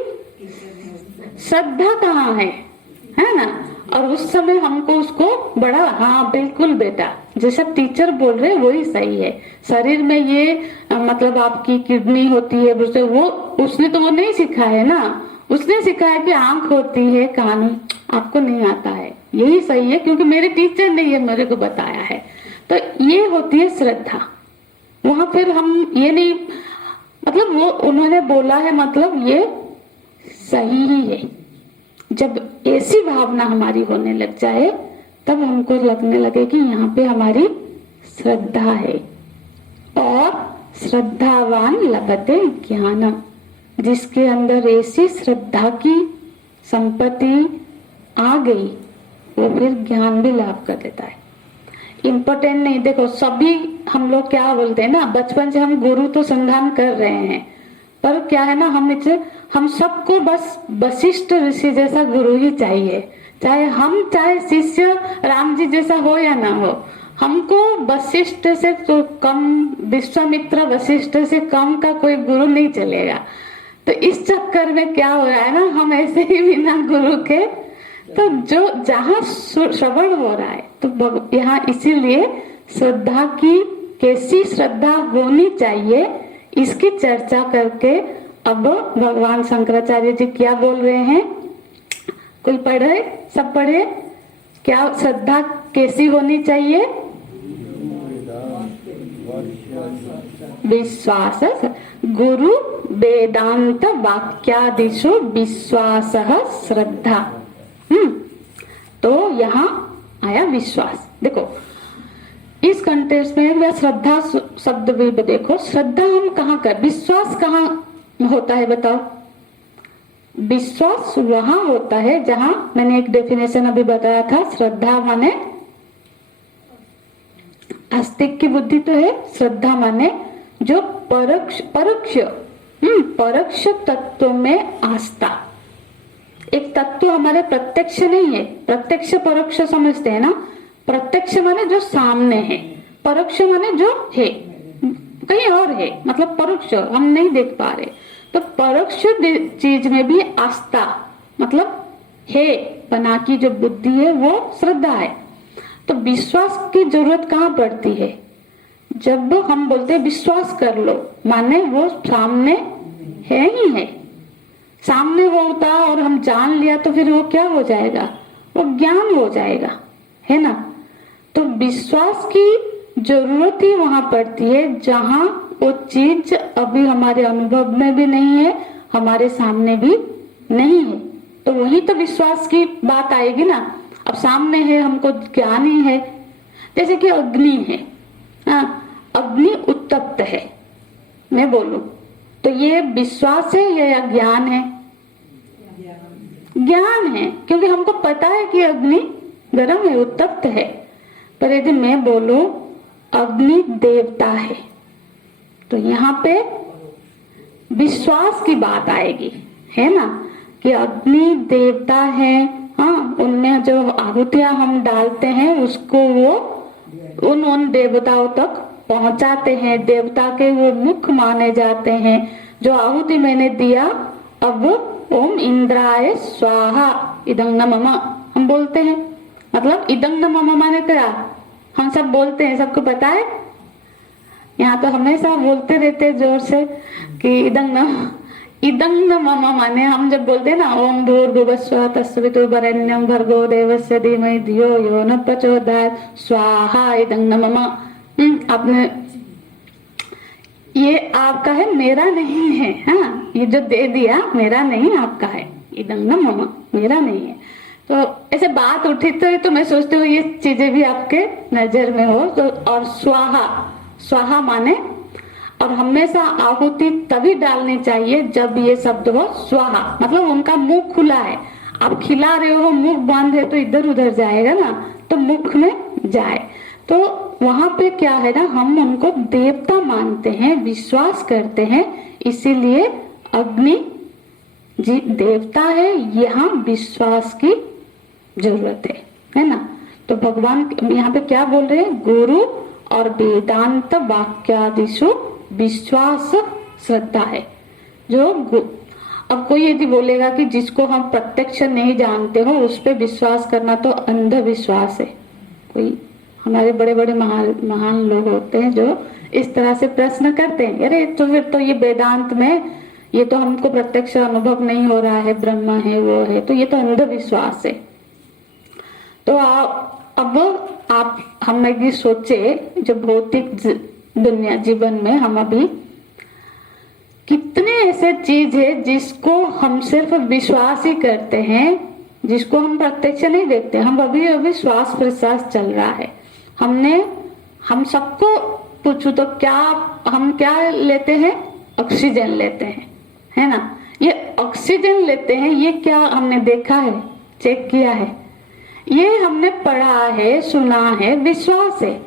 श्रद्धा कहाँ है ना। और उस समय हमको उसको बड़ा, हाँ बिल्कुल बेटा, जैसा टीचर बोल रहे वही सही है। शरीर में ये मतलब आपकी किडनी होती है, वो उसने तो वो नहीं सिखाया है ना, उसने सिखाया कि आंख होती है, कान, आपको नहीं आता है, यही सही है क्योंकि मेरे टीचर ने ये मेरे को बताया है। तो ये होती है श्रद्धा। वहां फिर हम ये नहीं, मतलब वो उन्होंने बोला है, मतलब ये सही ही है। जब ऐसी भावना हमारी होने लग जाए तब हमको लगने लगे कि यहाँ पे हमारी श्रद्धा है। और श्रद्धावान लभते ज्ञानम, जिसके अंदर ऐसी श्रद्धा की संपत्ति आ गई वो फिर ज्ञान भी लाभ कर देता है। इम्पोर्टेंट नहीं, देखो सभी हम लोग क्या बोलते हैं ना, बचपन से हम गुरु तो संधान कर रहे हैं, पर क्या है ना, हम सबको बस वशिष्ठ ऋषि जैसा गुरु ही चाहिए। चाहे शिष्य राम जी जैसा हो या ना हो, हमको वशिष्ठ से तो कम, विश्वामित्र वशिष्ठ से कम का कोई गुरु नहीं चलेगा। तो इस चक्कर में क्या हो रहा है ना, हम ऐसे ही बिना गुरु के, तो जो जहाँ श्रवण हो रहा है तो यहाँ इसीलिए श्रद्धा की कैसी श्रद्धा होनी चाहिए इसकी चर्चा करके अब भगवान शंकराचार्य जी क्या बोल रहे हैं। कोई पढ़े, सब पढ़े, क्या श्रद्धा कैसी होनी चाहिए? विश्वास, गुरु वेदांत वाक्यादिषु विश्वास श्रद्धा। तो यहाँ आया विश्वास। देखो इस कंटेक्स्ट में या श्रद्धा शब्द भी देखो, श्रद्धा हम कहाँ कर, विश्वास कहाँ होता है बताओ? विश्वास वहां होता है जहां, मैंने एक डेफिनेशन अभी बताया था, श्रद्धा माने आस्तिक की बुद्धि तो है, श्रद्धा माने जो परोक्ष तत्व में आस्था। एक तत्व हमारे प्रत्यक्ष नहीं है, प्रत्यक्ष परोक्ष समझते हैं ना, प्रत्यक्ष माने जो सामने है, परोक्ष माने जो है कहीं और है, मतलब परोक्ष हम नहीं देख पा रहे। तो परोक्ष चीज में भी आस्था मतलब है, बना की जो बुद्धि है वो श्रद्धा है। तो विश्वास की जरूरत कहाँ पड़ती है? जब हम बोलते हैं विश्वास कर लो, माने वो सामने है ही है, सामने होता और हम जान लिया तो फिर वो क्या हो जाएगा? वो ज्ञान हो जाएगा, है ना। तो विश्वास की जरूरत ही वहां पड़ती है जहां वो चीज अभी हमारे अनुभव में भी नहीं है, हमारे सामने भी नहीं है, तो वही तो विश्वास की बात आएगी ना। अब सामने है, हमको ज्ञान ही है, जैसे कि अग्नि है, अग्नि उत्तप्त है, मैं बोलूं तो ये विश्वास है या ज्ञान है? ज्ञान है, क्योंकि हमको पता है कि अग्नि गर्म है, उत्तप्त है। पर यदि मैं बोलूं अग्नि देवता है तो यहाँ पे विश्वास की बात आएगी, है ना, कि अग्नि देवता है। हाँ, उनमें जो आहुतियां हम डालते हैं उसको वो उन देवताओं तक पहुंचाते हैं, देवता के वो मुख माने जाते हैं। जो आहुति मैंने दिया, अब ओम इंद्राय स्वाहा इदं न मम हम बोलते हैं, मतलब इदं न मम माने क्या? हम सब बोलते हैं, सबको पता है, यहाँ तो हमेशा बोलते रहते जोर से कि इदं न मम माने हम जब बोलते हैं ना, ओम भूर्भुवस्सुवः तत्सवितुर्वरेण्यं भर्गो देवस्य धीमहि धियो यो न प्रचोदयात् स्वाहा इदं न मम। आपने ये आपका है, मेरा नहीं है। हाँ, ये जो दे दिया मेरा नहीं, आपका है। इदं न मम, मेरा नहीं है। तो ऐसे बात उठी तो मैं सोचती हूँ ये चीजें भी आपके नजर में हो। तो और स्वाहा माने, और हमेशा आहुति तभी डालनी चाहिए जब ये शब्द हो स्वाहा, मतलब उनका मुंह खुला है, आप खिला रहे हो, मुंह बंद है तो इधर उधर जाएगा ना, तो मुख में जाए। तो वहां पे क्या है ना, हम उनको देवता मानते हैं, विश्वास करते हैं, इसीलिए अग्नि जी देवता है, यहाँ विश्वास की जरूरत है ना। तो भगवान यहाँ पे क्या बोल रहे हैं? गुरु और वेदांत वाक्यादिषु विश्वास श्रद्धा है। जो अब कोई यदि बोलेगा कि जिसको हम प्रत्यक्ष नहीं जानते हो उस पे विश्वास करना तो अंधविश्वास है। कोई हमारे बड़े बड़े महान लोग होते हैं जो इस तरह से प्रश्न करते हैं, अरे तो फिर तो ये वेदांत में ये तो हमको प्रत्यक्ष अनुभव नहीं हो रहा है, ब्रह्म है वो है, तो ये तो अंधविश्वास है। तो अब आप हम ये सोचे, जो भौतिक दुनिया जीवन में हम अभी कितने ऐसे चीज है जिसको हम सिर्फ विश्वास ही करते हैं, जिसको हम प्रत्यक्ष नहीं देखते। हम अभी अभी श्वास प्रश्वास चल रहा है, हम सबको पूछू तो हम क्या लेते हैं? ऑक्सीजन लेते हैं, है ना। ये ऑक्सीजन लेते हैं, ये क्या हमने देखा है, चेक किया है? ये हमने पढ़ा है, सुना है, विश्वास है।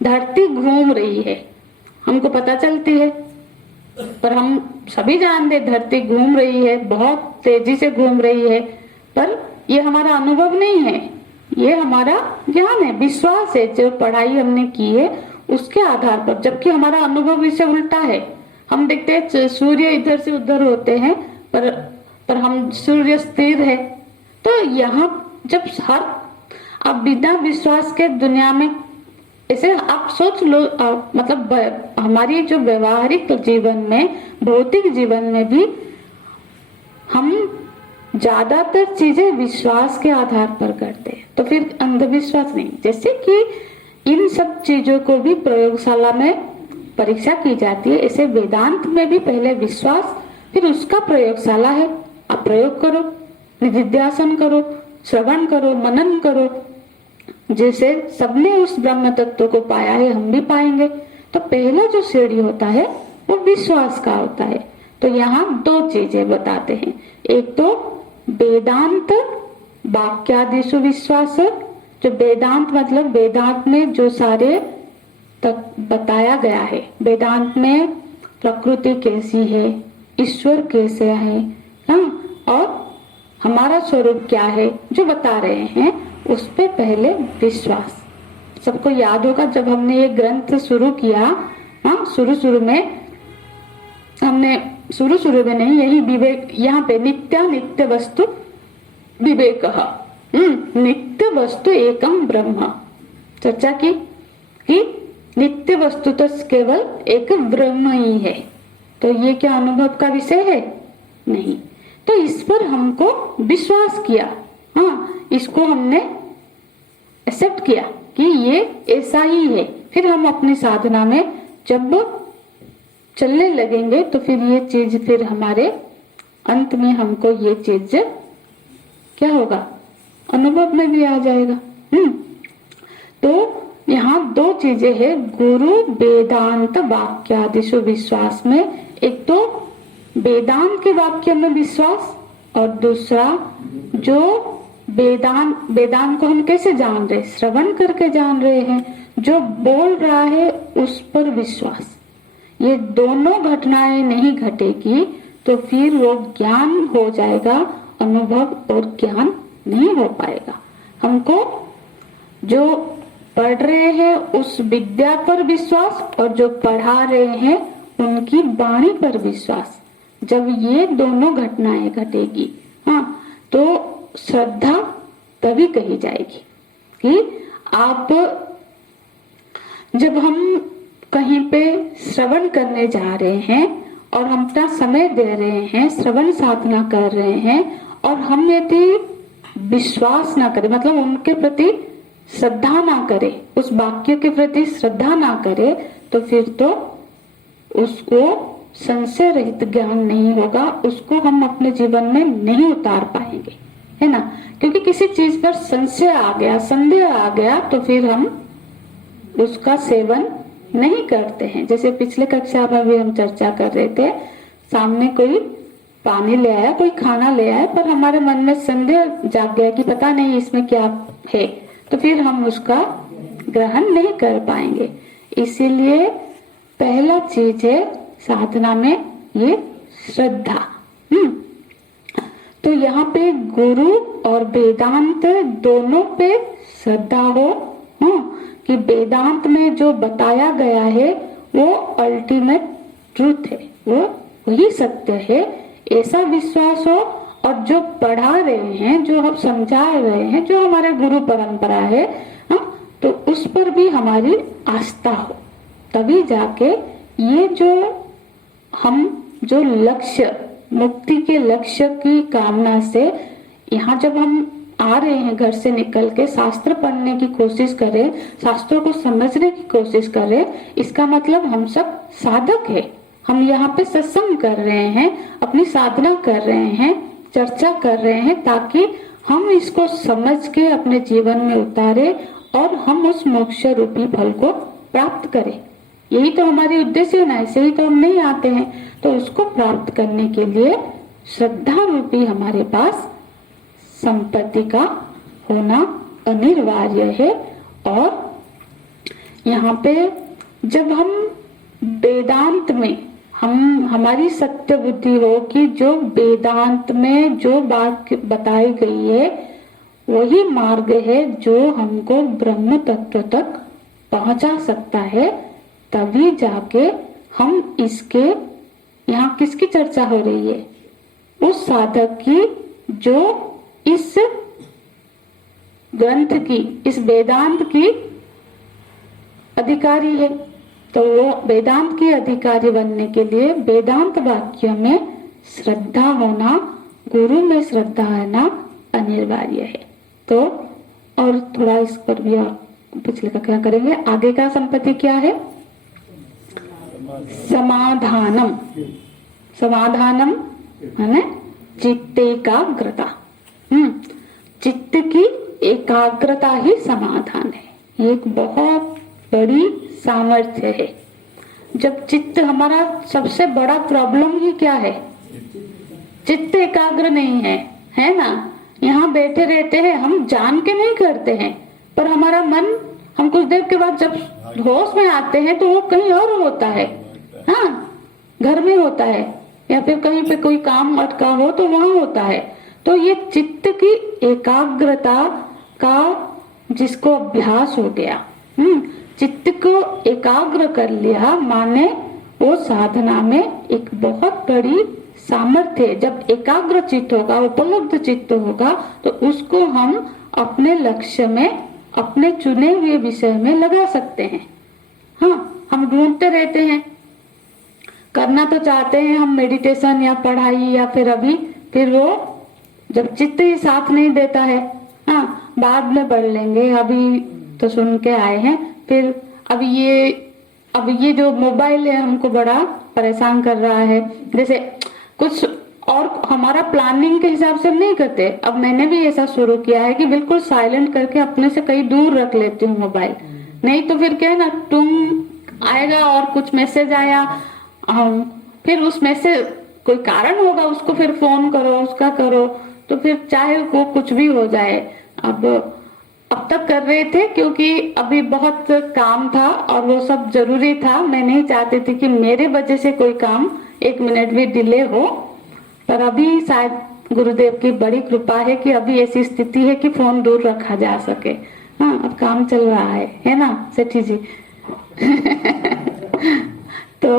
धरती घूम रही है, हमको पता चलती है, पर हम सभी जानते धरती घूम रही है, बहुत तेजी से घूम रही है, पर ये हमारा अनुभव नहीं है, ये हमारा ज्ञान है, विश्वास है, जो पढ़ाई हमने की है उसके आधार पर। जबकि हमारा अनुभव इससे उल्टा है। हम देखते हैं सूर्य इधर से उधर होते हैं, पर हम सूर्य स्थिर है। तो यहाँ जब अब बिना विश्वास के दुनिया में ऐसे आप सोच लो, मतलब हमारी जो व्यवहारिक जीवन में, भौतिक जीवन में भी हम ज्यादातर चीजें विश्वास के आधार पर करते हैं, तो फिर अंधविश्वास नहीं। जैसे कि इन सब चीजों को भी प्रयोगशाला में परीक्षा की जाती है, ऐसे वेदांत में भी पहले विश्वास, फिर उसका प्रयोगशाला है। आप प्रयोग करो, निधिध्यासन करो, श्रवण करो, मनन करो। जैसे सबने उस ब्रह्म तत्व को पाया है, हम भी पाएंगे। तो पहला जो सीढ़ी होता है वो विश्वास का होता है। तो यहाँ दो चीजें बताते हैं, एक तो वेदांत वाक्यादिषु विश्वास, जो वेदांत मतलब वेदांत में जो सारे तक बताया गया है, वेदांत में प्रकृति कैसी है, ईश्वर कैसे है, और हमारा स्वरूप क्या है, जो बता रहे हैं, उस पे पहले विश्वास। सबको याद होगा जब हमने ये ग्रंथ शुरू किया, शुरू में नहीं, यही विवेक, यहाँ पे नित्य वस्तु विवेक, नित्य वस्तु एकम ब्रह्म चर्चा की कि नित्य वस्तु तो केवल एक ब्रह्म ही है। तो ये क्या अनुभव का विषय है? नहीं। तो इस पर हमको विश्वास किया, इसको हमने एक्सेप्ट किया कि ये ऐसा ही है। फिर हम अपनी साधना में जब चलने लगेंगे तो फिर ये चीज, फिर हमारे अंत में हमको ये चीज क्या होगा, अनुभव में भी आ जाएगा। तो यहाँ दो चीजें हैं गुरु वेदांत वाक्यादिषु विश्वास में। एक तो वेदांत के वाक्य में विश्वास, और दूसरा जो वेदांत को हम कैसे जान रहे, श्रवण करके जान रहे हैं, जो बोल रहा है उस पर विश्वास। ये दोनों घटनाएं नहीं घटेगी तो फिर वो ज्ञान हो जाएगा, अनुभव और ज्ञान नहीं हो पाएगा। हमको जो पढ़ रहे हैं उस विद्या पर विश्वास, और जो पढ़ा रहे हैं उनकी वाणी पर विश्वास। जब ये दोनों घटनाएं घटेगी, तो श्रद्धा तभी कही जाएगी कि आप, जब हम कहीं पे श्रवण करने जा रहे हैं और हम अपना समय दे रहे हैं, श्रवण साधना कर रहे हैं, और हम यदि विश्वास ना करें, मतलब उनके प्रति श्रद्धा ना करे, उस वाक्य के प्रति श्रद्धा ना करे, तो फिर तो उसको संशय रहित ज्ञान नहीं होगा, उसको हम अपने जीवन में नहीं उतार पाएंगे, है ना। क्योंकि किसी चीज पर संशय आ गया, संदेह आ गया, तो फिर हम उसका सेवन नहीं करते हैं। जैसे पिछले कक्षा में भी हम चर्चा कर रहे थे, सामने कोई पानी ले आया, कोई खाना ले आया, पर हमारे मन में संदेह जाग गया कि पता नहीं इसमें क्या है, तो फिर हम उसका ग्रहण नहीं कर पाएंगे। इसीलिए पहला चीज है साधना में ये श्रद्धा। तो यहाँ पे गुरु और वेदांत दोनों पे श्रद्धा हो, कि वेदांत में जो बताया गया है वो अल्टीमेट ट्रूथ है, वो वही सत्य है, ऐसा विश्वास हो। और जो पढ़ा रहे हैं, जो हम समझा रहे हैं, जो हमारे गुरु परंपरा है, तो उस पर भी हमारी आस्था हो, तभी जाके ये जो लक्ष्य, मुक्ति के लक्ष्य की कामना से यहाँ जब हम आ रहे हैं, घर से निकल के शास्त्र पढ़ने की कोशिश करें, शास्त्रों को समझने की कोशिश करें, इसका मतलब हम सब साधक है, हम यहाँ पे सत्संग कर रहे हैं, अपनी साधना कर रहे हैं, चर्चा कर रहे हैं, ताकि हम इसको समझ के अपने जीवन में उतारे और हम उस मोक्ष रूपी फल को प्राप्त करें। यही तो हमारी उद्देश्य है ना, ऐसे ही तो हम नहीं आते हैं। तो उसको प्राप्त करने के लिए श्रद्धा रूपी हमारे पास संपत्ति का होना अनिवार्य है। और यहाँ पे जब हम वेदांत में हमारी सत्य बुद्धि हो कि जो वेदांत में जो बात बताई गई है वही मार्ग है जो हमको ब्रह्म तत्व तक पहुंचा सकता है, तभी जाके हम इसके, यहाँ किसकी चर्चा हो रही है? उस साधक की जो इस ग्रंथ की, इस वेदांत की अधिकारी है। तो वो वेदांत की अधिकारी बनने के लिए वेदांत वाक्य में श्रद्धा होना, गुरु में श्रद्धा होना अनिवार्य है। तो और थोड़ा इस पर भी पिछले का क्या करेंगे, आगे का संपत्ति क्या है? समाधानम। समाधानम है चित्त एकाग्रता। चित्त की एकाग्रता ही समाधान है। ये एक बहुत बड़ी सामर्थ्य है। जब चित्त हमारा, सबसे बड़ा प्रॉब्लम ही क्या है? चित्त एकाग्र नहीं है, है ना। यहाँ बैठे रहते हैं, हम जान के नहीं करते हैं, पर हमारा मन, हम कुछ देर के बाद जब होश में आते हैं तो वो कहीं और होता है। हाँ, घर में होता है या फिर कहीं पे कोई काम अटका हो तो वहां होता है। तो ये चित्त की एकाग्रता का जिसको अभ्यास हो गया, चित्त को एकाग्र कर लिया, माने वो साधना में एक बहुत बड़ी सामर्थ्य है। जब एकाग्र चित्त होगा, उपलब्ध चित्त होगा, तो उसको हम अपने लक्ष्य में, अपने चुने हुए विषय में लगा सकते हैं। हाँ, हम ढूंढते रहते हैं, करना तो चाहते हैं हम मेडिटेशन या पढ़ाई या फिर वो जब चित्त ही साथ नहीं देता है, हाँ बाद में पढ़ लेंगे, अभी तो सुन के आए हैं, फिर अब ये जो मोबाइल है हमको बड़ा परेशान कर रहा है। जैसे कुछ और हमारा प्लानिंग के हिसाब से नहीं करते। अब मैंने भी ऐसा शुरू किया है कि बिल्कुल साइलेंट करके अपने से कहीं दूर रख लेती हूँ मोबाइल। नहीं तो फिर क्या है ना, तुम आएगा और कुछ मैसेज आया, फिर उस मैसेज कोई कारण होगा, उसको फिर फोन करो, उसका करो, तो फिर चाहे वो कुछ भी हो जाए। अब तक कर रहे थे क्योंकि अभी बहुत काम था और वो सब जरूरी था। मैं नहीं चाहती थी कि मेरे वजह से कोई काम 1 मिनट भी डिले हो, पर अभी शायद गुरुदेव की बड़ी कृपा है कि अभी ऐसी स्थिति है कि फोन दूर रखा जा सके। हाँ, अब काम चल रहा है ना सेठी जी? तो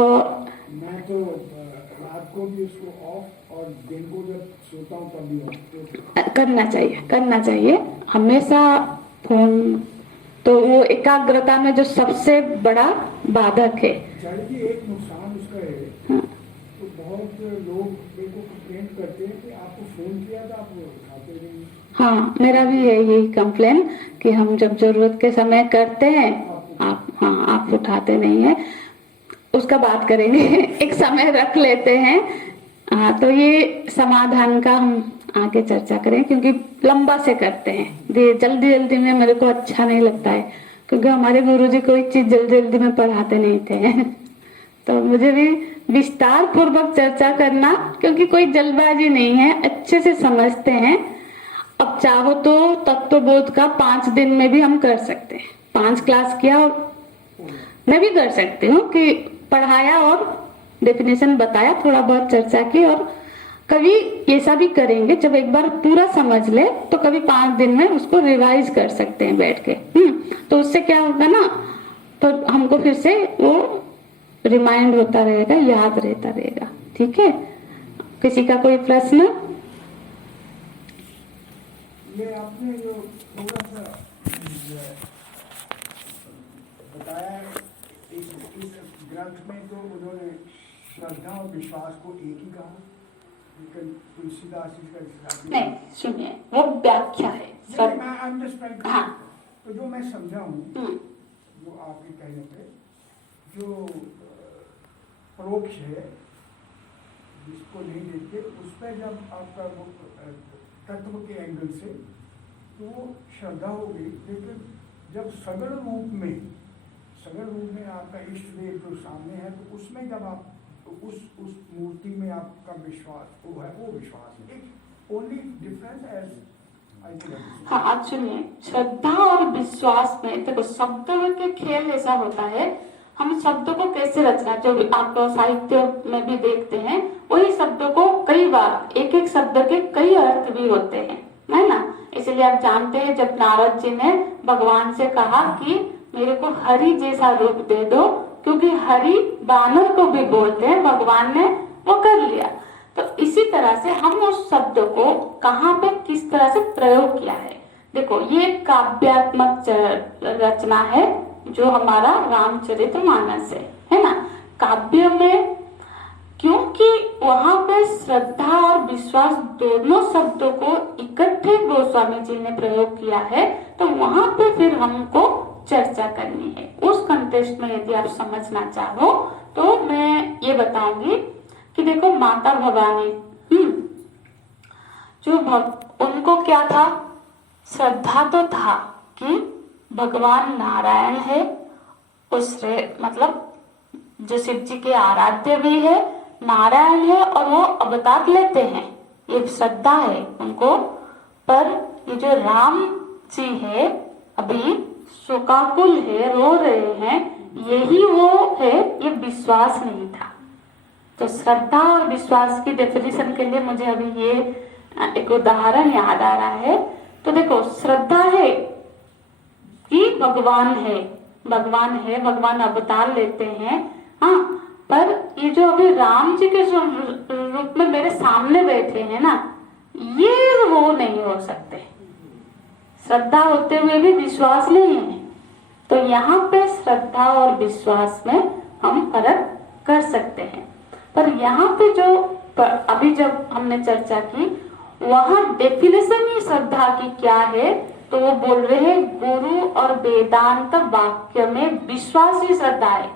मैं तो रात को भी उसको ऑफ और दिन को जब सोता हूँ तब भी ऑफ करना चाहिए हमेशा फोन। तो वो एकाग्रता में जो सबसे बड़ा बाधक है। जबकि एक नुकसान उसका है, हाँ, तो बहुत लोग मेरे को कंप्लेंट करते हैं कि आपको फोन किया था आप उठाते नहीं। हाँ, मेरा भी है यही कंप्लेन कि हम जब जरूरत के समय करते हैं आप उठाते नहीं है। उसका बात करेंगे एक समय रख लेते हैं। हाँ, तो ये समाधान का हम आगे चर्चा करें, क्योंकि लंबा से करते हैं, जल्दी में मेरे को अच्छा नहीं लगता है, क्योंकि हमारे गुरुजी कोई चीज जल्दी में पढ़ाते नहीं थे। तो मुझे भी विस्तार पूर्वक चर्चा करना, क्योंकि कोई जल्दबाजी नहीं है, अच्छे से समझते हैं। अब चाहो तो तत्वबोध का 5 दिन में भी हम कर सकते हैं। 5 क्लास किया और मैं भी कर सकती हूँ कि पढ़ाया और डेफिनेशन बताया, थोड़ा बहुत चर्चा की, और कभी ऐसा भी करेंगे जब एक बार पूरा समझ ले तो कभी 5 दिन में उसको रिवाइज कर सकते हैं बैठ के। तो उससे क्या होगा ना, तो हमको फिर से वो रिमाइंड होता रहेगा, याद रहता रहेगा। ठीक है, किसी का कोई प्रश्न? ये आपने जो थोड़ा सा बताया इस ग्रंथ में, तो उन्होंने श्रद्धा और विश्वास को एक ही कहा, तुलसीदास जी का हिसाब नहीं, सुनिए, वो व्याख्या है। हाँ। तो जो मैं समझा हूँ, जो आपके कहने पे जो परोक्ष है, जिसको नहीं देखते, उसमें जब आपका वो तत्व के एंगल से तो श्रद्धा होगी। लेकिन जब सगुण रूप में आपका इष्ट देव जो सामने है, तो उसमें जब आप उस मूर्ति में आपका विश्वास वो है, वो विश्वास है। Only difference as I think. हाँ, एक्चुअली श्रद्धा और विश्वास में देखो शब्दों के खेल ऐसा होता है, हम शब्दों को कैसे रचना, जो आप साहित्य में भी देखते हैं, वही शब्दों को कई बार एक एक शब्द के कई अर्थ भी होते हैं, है ना। इसलिए आप जानते हैं जब नारद जी ने भगवान से कहा कि मेरे को हरि जैसा रूप दे दो, क्योंकि हरि बानर को भी बोलते हैं, भगवान ने वो कर लिया। तो इसी तरह से हम उस शब्द को कहाँ पे किस तरह से प्रयोग किया है। देखो ये काव्यात्मक रचना है जो हमारा रामचरितमानस है ना। काव्य में क्योंकि वहां पे श्रद्धा और विश्वास दोनों शब्दों को इकट्ठे गोस्वामी जी ने प्रयोग किया है, तो वहां पे फिर हमको चर्चा करनी है। उस कंटेक्स्ट में यदि आप समझना चाहो तो मैं ये बताऊंगी कि देखो माता भवानी जो उनको क्या था, श्रद्धा तो था कि भगवान नारायण है, उससे मतलब जो शिव जी के आराध्य भी है, नारायण है और वो अवतार लेते हैं, ये श्रद्धा है उनको। पर ये जो राम जी है अभी शोकाकुल है, रो रहे हैं, यही वो है, ये विश्वास नहीं था। तो श्रद्धा और विश्वास की डेफिनेशन के लिए मुझे अभी ये एक उदाहरण याद आ रहा है। तो देखो श्रद्धा है कि भगवान है, भगवान अवतार लेते हैं, हाँ, पर ये जो अभी राम जी के रूप में मेरे सामने बैठे हैं ना, ये वो नहीं हो सकते। श्रद्धा होते हुए भी विश्वास नहीं है। तो यहाँ पे श्रद्धा और विश्वास में हम फर्क कर सकते हैं। पर यहाँ पे जो अभी जब हमने चर्चा की, वहां डेफिनेशन ही श्रद्धा की क्या है, तो वो बोल रहे हैं गुरु और वेदांत वाक्य में विश्वास ही श्रद्धा है।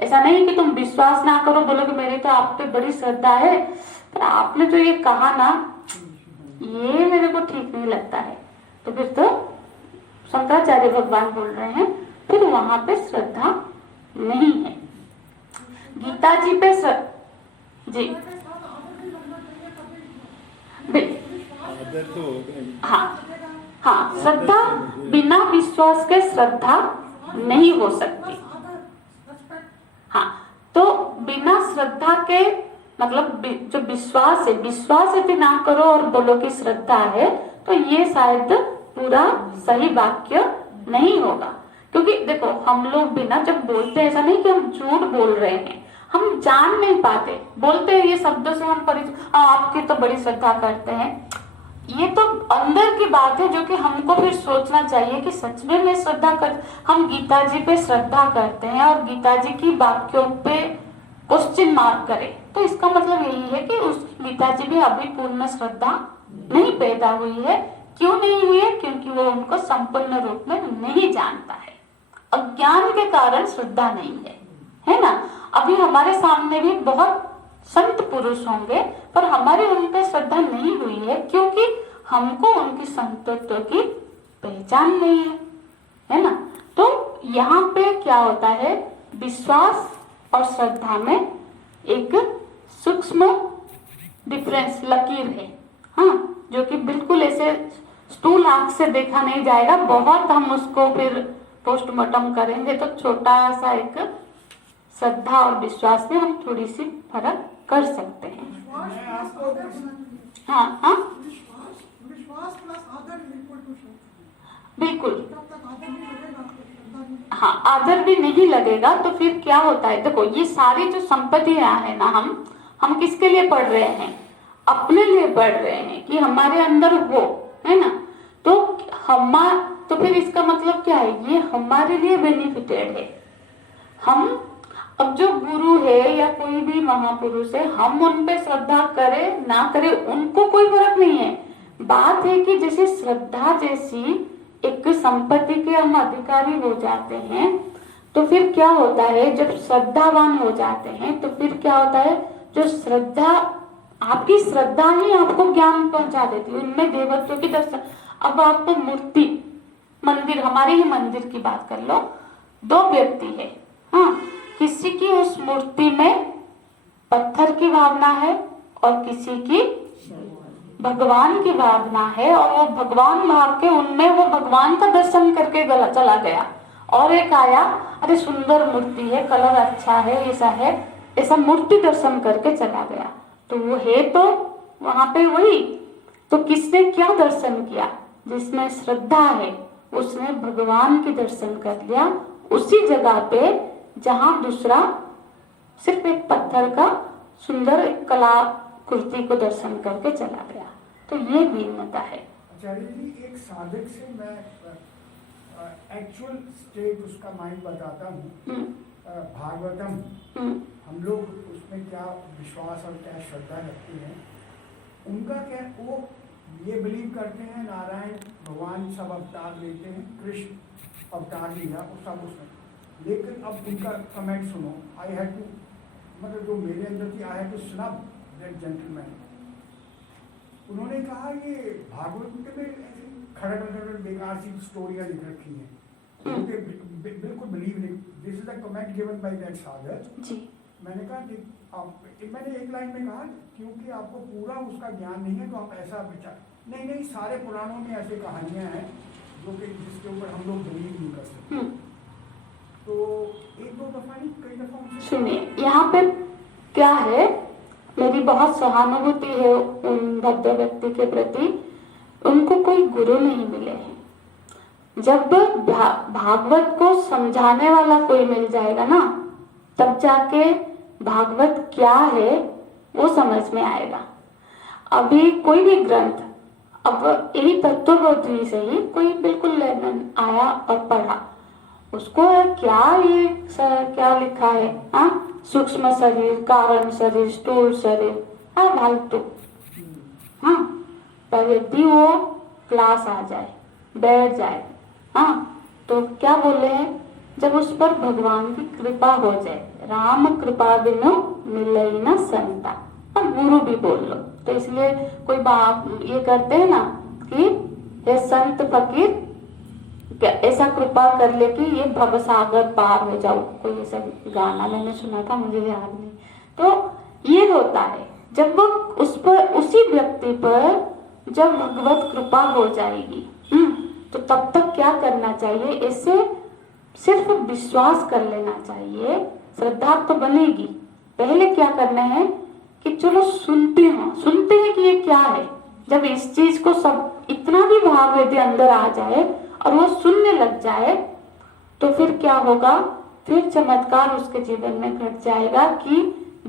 ऐसा नहीं कि तुम विश्वास ना करो, बोलो कि मेरी तो आप पे बड़ी श्रद्धा है, पर आपने जो ये कहा ना, ये मेरे को ठीक नहीं लगता है, तो फिर तो शंकराचार्य भगवान बोल रहे हैं फिर वहां पे श्रद्धा नहीं है। गीता जी पे जी हाँ, श्रद्धा बिना विश्वास के श्रद्धा नहीं हो सकती। हाँ, तो बिना श्रद्धा के मतलब जो विश्वास है, विश्वास यदि ना करो और बोलो कि श्रद्धा है, तो ये शायद पूरा सही वाक्य नहीं होगा। क्योंकि देखो हम लोग बिना जब बोलते हैं, ऐसा नहीं कि हम झूठ बोल रहे हैं, हम जान नहीं पाते, बोलते हैं ये शब्दों से हम आपकी तो बड़ी श्रद्धा करते हैं, ये तो अंदर की बात है जो कि हमको फिर सोचना चाहिए कि सच में मैं श्रद्धा कर, हम गीता जी पे श्रद्धा करते हैं और गीता जी की वाक्यों पे क्वेश्चन मार्क करें, तो इसका मतलब यही है कि उस गीता जी में अभी पूर्ण श्रद्धा नहीं पैदा हुई है। क्यों नहीं हुई है? क्योंकि वो उनको संपूर्ण रूप में नहीं जानता है, अज्ञान के कारण श्रद्धा नहीं है ना। अभी हमारे सामने भी बहुत संत पुरुष होंगे, पर हमारी उन पे श्रद्धा नहीं हुई है क्योंकि हमको उनकी संतत्व की पहचान नहीं है ना। तो यहाँ पे क्या होता है, विश्वास और श्रद्धा में एक सूक्ष्म डिफरेंस लकीर है, हाँ, जो कि बिल्कुल ऐसे स्थूल आंख से देखा नहीं जाएगा। बहुत हम उसको फिर पोस्टमार्टम करेंगे तो छोटा सा एक श्रद्धा और विश्वास में हम थोड़ी सी फर्क कर सकते हैं। हाँ हाँ, बिल्कुल, हाँ, आदर भी नहीं लगेगा तो फिर क्या होता है। देखो ये सारी जो संपत्तियां है ना, हम किसके लिए पढ़ रहे हैं? अपने लिए पढ़ रहे हैं कि हमारे अंदर हो, है ना। तो फिर इसका मतलब क्या है, ये हमारे लिए बेनिफिटेड है। हम अब जो गुरु है या कोई भी महापुरुष है, हम उन पे श्रद्धा करें ना करें उनको कोई फर्क नहीं है। बात है कि जैसे श्रद्धा जैसी एक संपत्ति के हम अधिकारी हो जाते हैं, तो फिर क्या होता है, जब श्रद्धावान हो जाते हैं तो फिर क्या होता है, जो श्रद्धा, आपकी श्रद्धा ही आपको ज्ञान पहुंचा देती है, उनमें देवत्व की दर्शन। अब आपको मूर्ति, मंदिर, हमारे ही मंदिर की बात कर लो, दो व्यक्ति है, हाँ, किसी की उस मूर्ति में पत्थर की भावना है और किसी की भगवान की भावना है, और वो भगवान भाव के उनमें वो भगवान का दर्शन करके चला गया, और एक आया, अरे सुंदर मूर्ति है, कलर अच्छा है, ऐसा है, ऐसा मूर्ति दर्शन करके चला गया। तो वो है तो वहां पे वही, तो किसने क्या दर्शन किया, जिसमें श्रद्धा है उसने भगवान की दर्शन कर लिया उसी जगह पे जहां दूसरा सिर्फ एक पत्थर का सुंदर एक कलाकृति को दर्शन करके चला गया। तो ये भिन्नता है। आचार्य जी, एक साधक से मैं एक्चुअल स्टेट उसका माइंड बताता हूँ। भागवतम, हम लोग उसमें क्या विश्वास और क्या श्रद्धा रखते हैं, उनका क्या, वो ये बिलीव करते हैं नारायण भगवान सब अवतार लेते हैं, कृष्ण अवतार लिया वो सब उसमें, लेकिन अब उनका कमेंट सुनो। आई हैड टू, मतलब जो मेरे अंदर थी, I had to snub that gentleman. उन्होंने कहा ये भागवत में ऐसी खड़े बेकार सी स्टोरियाँ लिख रखी हैं, बिल्कुल बिलीव नहीं। This is the comment given by that साधक। मैंने कहा, मैंने एक लाइन में कहा, क्योंकि आपको पूरा उसका ज्ञान नहीं है तो आप ऐसा विचार नहीं, सारे पुराणों में ऐसी कहानियां हैं जो कि जिसके ऊपर हम लोग बिलीव नहीं कर सकते। तो एक दो दफा नहीं, कई दफा सुनिए, यहाँ पे क्या है, मेरी बहुत सहानुभूति है उन भद्र व्यक्ति के प्रति। उनको कोई गुरु नहीं मिले हैं। जब भागवत को समझाने वाला कोई मिल जाएगा ना, तब जाके भागवत क्या है वो समझ में आएगा। अभी कोई भी ग्रंथ, अब यही तत्वबोधि से ही कोई बिल्कुल लेमन आया और पढ़ा, उसको क्या ये क्या लिखा है, हाँ, सूक्ष्म शरीर, कारण शरीर, स्थूल शरीर, हाँ, फालतू, हाँ, पर यदि वो क्लास आ जाए, बैठ जाए, हाँ, तो क्या बोले हैं, जब उस पर भगवान की कृपा हो जाए, राम कृपा बिनु मिले न संता, अब गुरु भी बोल लो। तो इसलिए कोई बात ये करते हैं ना कि ये संत फकीर ऐसा कृपा कर ले कि ये भवसागर पार हो जाओ, कोई ऐसा गाना मैंने सुना था, मुझे याद नहीं। तो ये होता है जब वो उस पर, उसी व्यक्ति पर जब भगवत कृपा हो जाएगी, तो तब तक क्या करना चाहिए, ऐसे सिर्फ विश्वास कर लेना चाहिए, श्रद्धा तो बनेगी। पहले क्या करना है कि चलो सुनते हैं कि ये क्या है। जब इस चीज को सब इतना भी भाव यदि अंदर आ जाए और वो सुनने लग जाए, तो फिर क्या होगा, फिर चमत्कार उसके जीवन में घट जाएगा कि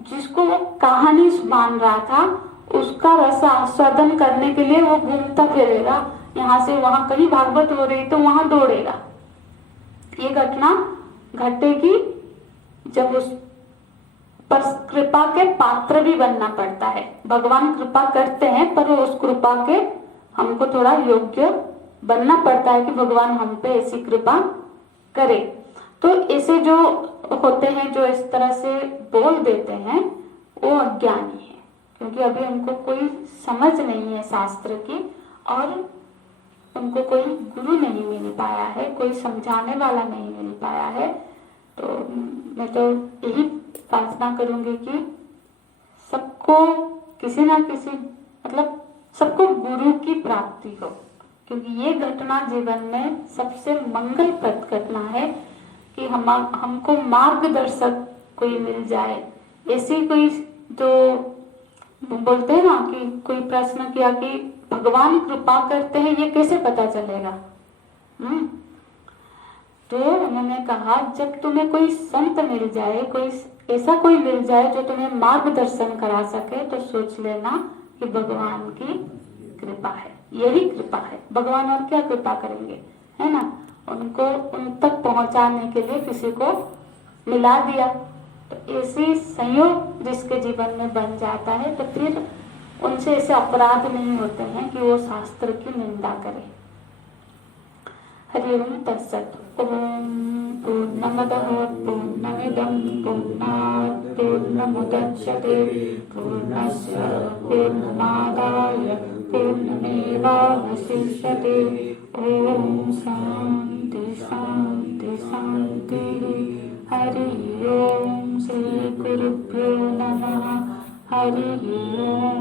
जिसको वो कहानी मान रहा था उसका रस आस्वादन करने के लिए वो घूमता फिरेगा, यहाँ से वहां, कहीं भागवत हो रही तो वहां दौड़ेगा। ये घटना घटेगी जब उस पर कृपा के पात्र भी बनना पड़ता है। भगवान कृपा करते हैं पर उस कृपा के हमको थोड़ा योग्य बनना पड़ता है कि भगवान हम पे ऐसी कृपा करे। तो ऐसे जो होते हैं, जो इस तरह से बोल देते हैं, वो अज्ञानी है, क्योंकि अभी उनको कोई समझ नहीं है शास्त्र की, और उनको कोई गुरु नहीं मिल पाया है, कोई समझाने वाला नहीं मिल पाया है। तो मैं तो यही प्रार्थना करूंगी कि सबको किसी ना किसी, मतलब सबको गुरु की प्राप्ति हो, क्योंकि ये घटना जीवन में सबसे मंगलप्रद घटना है कि हमको मार्गदर्शक कोई मिल जाए। ऐसी कोई, जो बोलते हैं ना कि कोई प्रश्न किया कि भगवान कृपा करते हैं, ये कैसे पता चलेगा? तो उन्होंने कहा, जब तुम्हें कोई संत मिल जाए, कोई ऐसा कोई मिल जाए जो तुम्हें मार्गदर्शन करा सके, तो सोच लेना कि भगवान की कृपा है, यही कृपा है। भगवान और क्या कृपा करेंगे, है ना? उनको उन तक पहुंचाने के लिए किसी को मिला दिया। तो ऐसी संयोग जिसके जीवन में बन जाता है, तो फिर उनसे ऐसे अपराध नहीं होते हैं कि वो शास्त्र की निंदा करे। हरि ओम तत्सत। ओम पूर्णमदः पूर्णमिदं पूर्णात् पूर्णमुदच्यते पूर्णस्य पूर्णमादाय पूर्णमेवावशिष्यते। ओम शांति शांति शांति। हरि ओम श्री गुरुभ्यो नमः। हरि ओम।